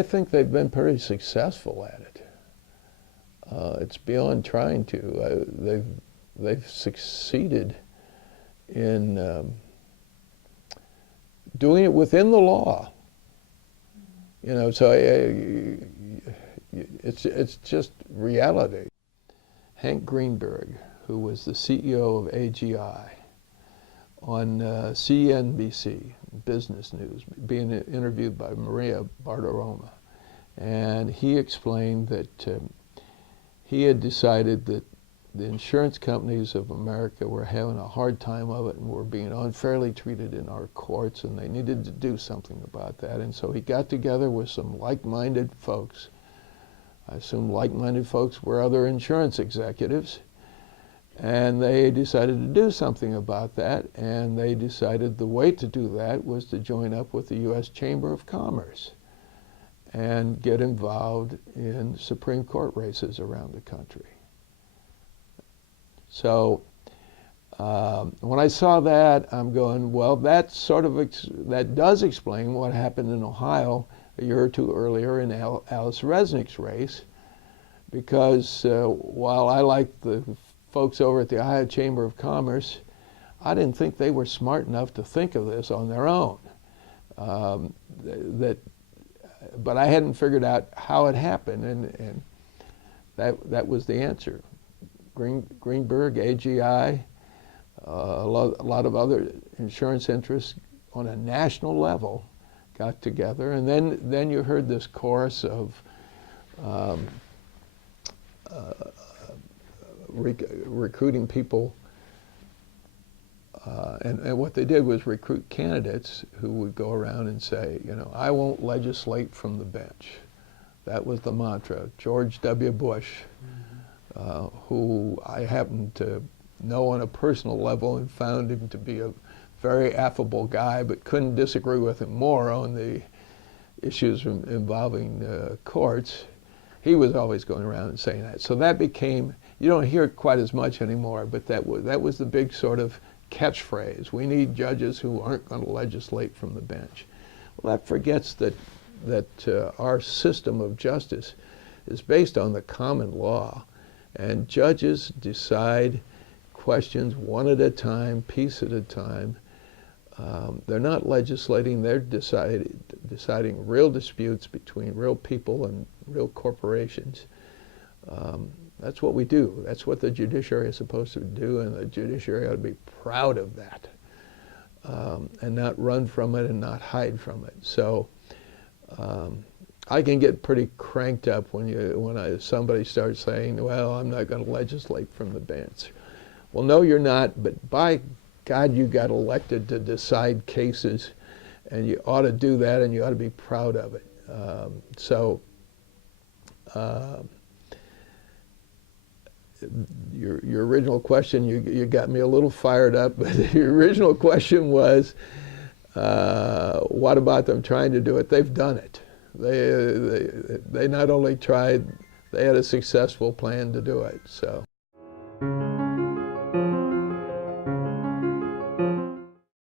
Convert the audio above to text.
I think they've been pretty successful at it. It's beyond trying to. They've succeeded in doing it within the law. You know, so it's just reality. Hank Greenberg, who was the CEO of AGI, on CNBC, Business News, being interviewed by Maria Bartiromo. And he explained that he had decided that the insurance companies of America were having a hard time of it and were being unfairly treated in our courts, and they needed to do something about that. And so he got together with some like-minded folks. I assume like-minded folks were other insurance executives, and they decided to do something about that, and they decided the way to do that was to join up with the U.S. Chamber of Commerce and get involved in Supreme Court races around the country. So when I saw that, I'm going, well, that that does explain what happened in Ohio a year or two earlier in Alice Resnick's race, because while I liked the folks over at the Ohio Chamber of Commerce, I didn't think they were smart enough to think of this on their own. But I hadn't figured out how it happened, and that was the answer. Greenberg, AGI, a lot of other insurance interests on a national level got together, and then you heard this chorus of recruiting people, and what they did was recruit candidates who would go around and say, you know, I won't legislate from the bench. That was the mantra. George W. Bush, who I happen to know on a personal level and found him to be a very affable guy, but couldn't disagree with him more on the issues involving courts. He was always going around and saying that. So that became, you don't hear it quite as much anymore, but that was the big sort of catchphrase. We need judges who aren't going to legislate from the bench. Well, that forgets that our system of justice is based on the common law, and judges decide questions one at a time, piece at a time. They're not legislating, they're deciding real disputes between real people and real corporations. That's what we do. That's what the judiciary is supposed to do, and the judiciary ought to be proud of that, and not run from it and not hide from it. So I can get pretty cranked up when somebody starts saying, well, I'm not going to legislate from the bench. Well, no, you're not, but by God, you got elected to decide cases, and you ought to do that, and you ought to be proud of it. Your original question, you got me a little fired up, but your original question was, what about them trying to do it? They've done it. They not only tried, they had a successful plan to do it. So.